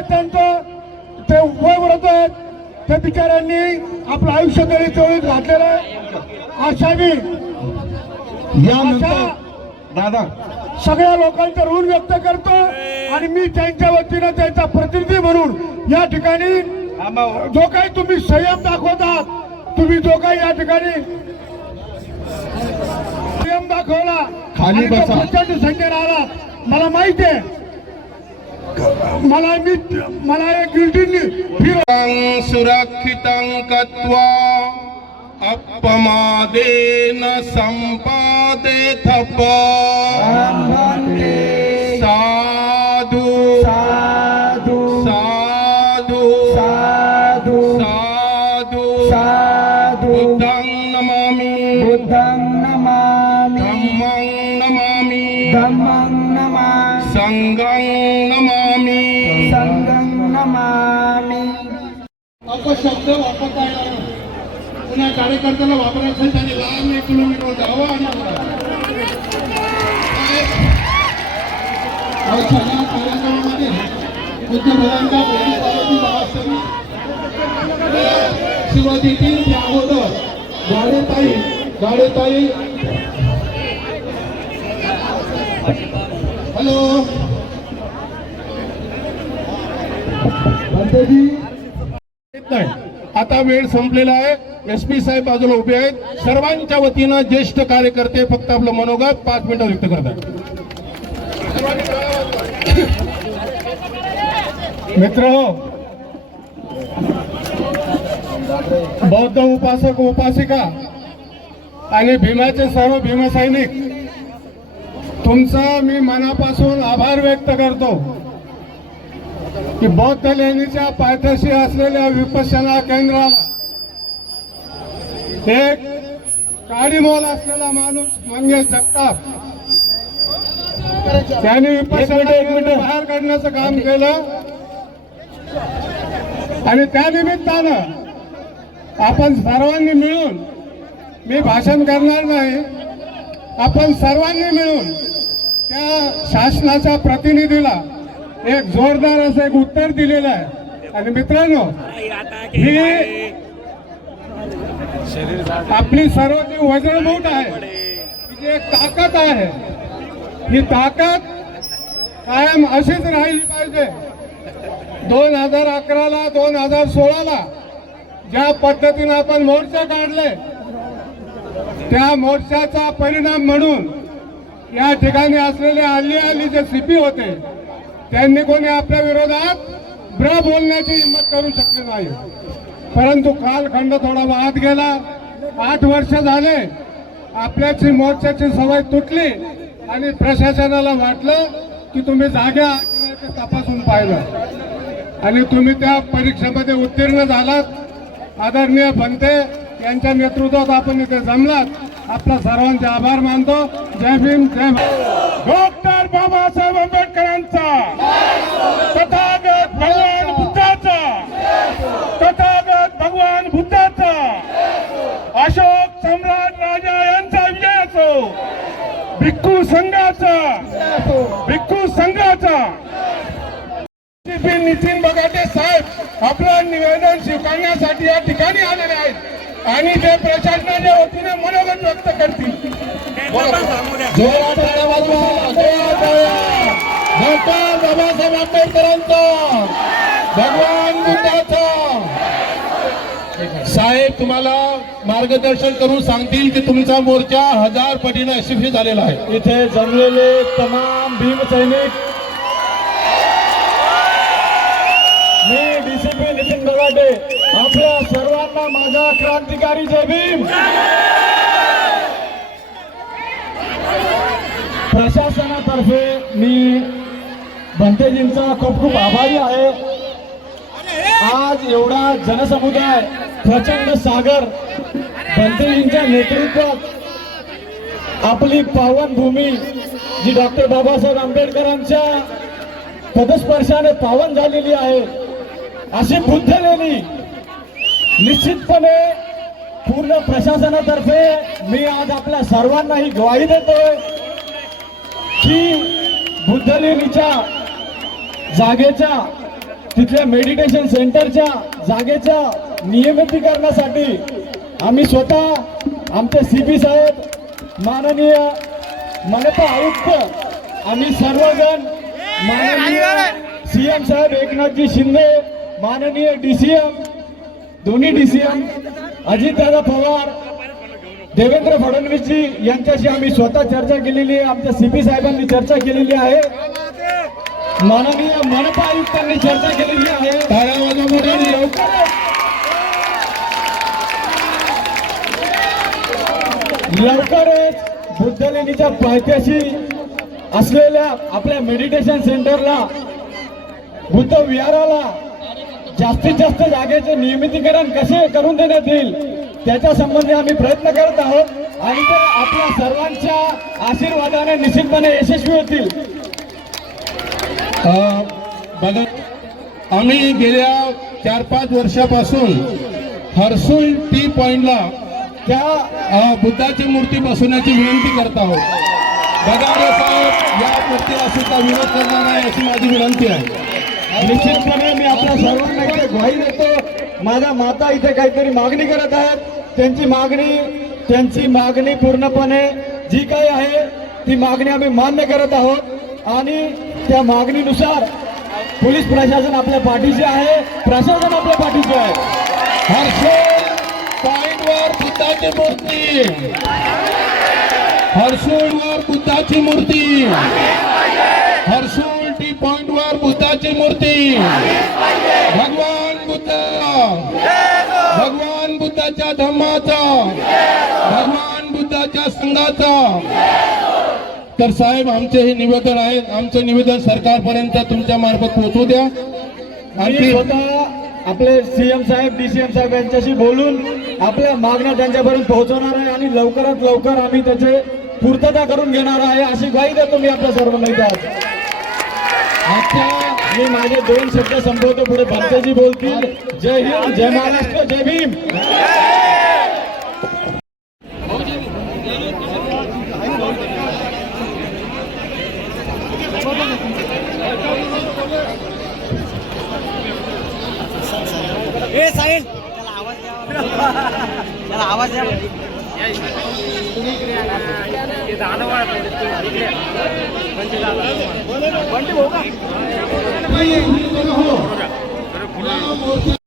नेत्यांचं ते वयव्रत आहेत त्या बिचाऱ्यांनी आपलं आयुष्य तरी चोळीत घातलेलं आहे. अशा मी. दादा. सगळ्या लोकांचं ऋण व्यक्त करतो आणि मी त्यांच्या वतीनं त्यांचा प्रतिनिधी म्हणून या ठिकाणी जो काही तुम्ही संयम दाखवतात तुम्ही जो काही या ठिकाणी संयम दाखवला खाली संख्येने आला मला माहिती आहे. मला मी मला एक गिल्टींनी फिर सुरक्षितं कत्वा अपमादेन संपादे थप। साधु। साधू। साधु। साधू। साधु। साधू। बुद्धं नमामि। बुद्धं नमामि। धम्मं नमामि। धम्मं अपशब्द वापरता पुन्हा कार्यकर्त्याला वापरायचं त्याने लांब एक किलोमीटर जावं आणि सगळ्या कार्यक्रमामध्ये बुद्धभरांचा पोलीस पार्टी महासभा. त्या अगोदर गाडेताई गाडेताई. हॅलो. जी आता वेळ संपलेला आहे. एस पी साहेब बाजूला उभे आहेत. सर्वांच्या वतीनं ज्येष्ठ कार्यकर्ते फक्त आपलं मनोगत पाच मिनिटं व्यक्त करतात. मित्र हो. बौद्ध उपासक उपासिका आणि भीमाचे सर्व भीमसैनिक तुमचा मी मनापासून आभार व्यक्त करतो. की बौद्ध लेणीच्या पायथ्याशी असलेल्या विपश्यना केंद्राला एक काडीमोल असलेला माणूस मंगेश जगताप. त्यांनी विपश्यना बाहेर काढण्याचं काम केलं. आणि त्या निमित्तानं आपण सर्वांनी मिळून मी भाषण करणार नाही आपण सर्वांनी मिळून त्या शासनाच्या प्रतिनिधीला एक जोरदार असं एक उत्तर दिलेलं आहे. आणि मित्रांनो ही आपली सर्वत्र वजळमूट आहे. ही जी एक ताकद आहे. ही ताकद कायम अशीच राहिली पाहिजे. दोन हजार अकराला दोन हजार सोळाला ज्या पद्धतीनं आपण मोर्चा काढले त्या मोर्चाचा परिणाम म्हणून या ठिकाणी असलेले अल्ली हल्ली जे सीपी होते. त्यांनी कोणी आपल्या विरोधात ब्र बोलण्याची हिंमत करू शकली नाही. परंतु कालखंड थोडा वाहत गेला. आठ वर्ष झाले. आपल्याची मोर्चाची सवय तुटली आणि प्रशासनाला वाटलं की तुम्ही जाग्या तपासून पाहिलं. आणि तुम्ही त्या परीक्षेमध्ये उत्तीर्ण झालात. आदरणीय बनते यांच्या नेतृत्वात आपण इथे जमलात. आपला सर्वांचे आभार मानतो. जय भीम जय डॉक्टर बाबासाहेब आंबेडकरांचा तथागत भगवान बुद्धाचा. तथागत भगवान बुद्धाचा. अशोक सम्राट राजा यांचा विजय असो. भिक्खू संघाचा. भिक्खू संघाचा. नितीन बगाटे साहेब आपलं निवेदन स्वीकारण्यासाठी या ठिकाणी आलेले आहेत. आणि ते प्रशासनाच्या वतीने मनोगत व्यक्त करतील. डॉक्टर बाबासाहेब आंबेडकरांचा. भगवान बुद्धाचा. साहेब तुम्हाला मार्गदर्शन करून सांगतील की तुमचा मोर्चा हजार पटीने यशस्वी झालेला आहे. इथे जमलेले तमाम भीमसैनिक सर्वांना माझा क्रांतिकारी जय भीम. प्रशासनातर्फे मी भंतेजींचा खूप खूप आभारी आहे. आज एवढा जनसमुदाय प्रचंड सागर भंतेजींच्या नेतृत्वात आपली पावनभूमी जी डॉक्टर बाबासाहेब आंबेडकरांच्या पदस्पर्शाने पावन झालेली आहे अशी बुद्ध लेणी निश्चितपणे पूर्ण प्रशासनातर्फे मी आज आपल्या सर्वांना ही ग्वाही देतोय की बुद्ध लेणीच्या जागेच्या तिथल्या मेडिटेशन सेंटरच्या जागेच्या नियमितीकरणासाठी आम्ही स्वतः आमचे सी पी साहेब माननीय मनपा आयुक्त आम्ही सर्वजण माननीय सीएम साहेब एकनाथजी शिंदे माननीय डीसीएम दोन्ही डीसीएम अजितदादा पवार देवेंद्र फडणवीसजी यांच्याशी आम्ही स्वतः चर्चा केलेली आहे. आमच्या सीपी साहेबांनी चर्चा केलेली आहे. माननीय मनपा आयुक्तांनी चर्चा केलेली आहे. लवकरच लवकरच बुद्धलेणीच्या पायथ्याशी असलेल्या आपल्या मेडिटेशन सेंटरला बुद्ध विहाराला जास्तीत जास्त जागेचे नियमितीकरण कसे करून देण्यात येईल त्याच्या संबंधी आम्ही प्रयत्न करत आहोत. आणि ते आपल्या सर्वांच्या आशीर्वादाने निश्चितपणे यशस्वी होतील. आम्ही गेल्या चार पाच वर्षापासून हर्सुल टी पॉइंटला त्या बुद्धाची मूर्ती बसवण्याची विनंती करत आहोत. बघा साहेब या मूर्तीला सुद्धा विरोध करणार आहे अशी माझी विनंती आहे. निश्चितपणे मी आपल्या सर्वांना इथे ग्वाही देतो. माझ्या माता इथे काहीतरी मागणी करत आहेत. त्यांची मागणी त्यांची मागणी पूर्णपणे जी काही आहे ती मागणी आम्ही मान्य करत आहोत. आणि त्या मागणीनुसार पोलीस प्रशासन आपल्या पाठीचे आहे. प्रशासन आपल्या पाठीचे आहे. हर्षोल पॉइंटवर बुद्धाची मूर्ती. हर्सुलवर बुद्धाची मूर्ती. बुद्धाची मूर्ती. भगवान बुद्ध. भगवान बुद्धाच्या धम्माचा भगवान बुद्धाच्या संघाचा. तर साहेब आमचे हे निवेदन आहे आमचं निवेदन सरकारपर्यंत तुमच्या मार्फत पोहोचू द्या. मी आणखी स्वतः आपले सीएम साहेब डीसीएम साहेब यांच्याशी बोलून आपल्या मागण्या त्यांच्यापर्यंत पोहोचवणार आहे आणि लवकरात लवकर आम्ही त्याचे पूर्तता करून घेणार आहे अशी ग्वाही देतो मी आपल्या आज. आता मी माझे दोन शब्द संपवतो पुढे भक्तजी बोलतील. जय हिंद जय महाराष्ट्र जय भीम. ए साहिल. त्याला आवाज़ द्या. त्याला आवाज़ द्या हो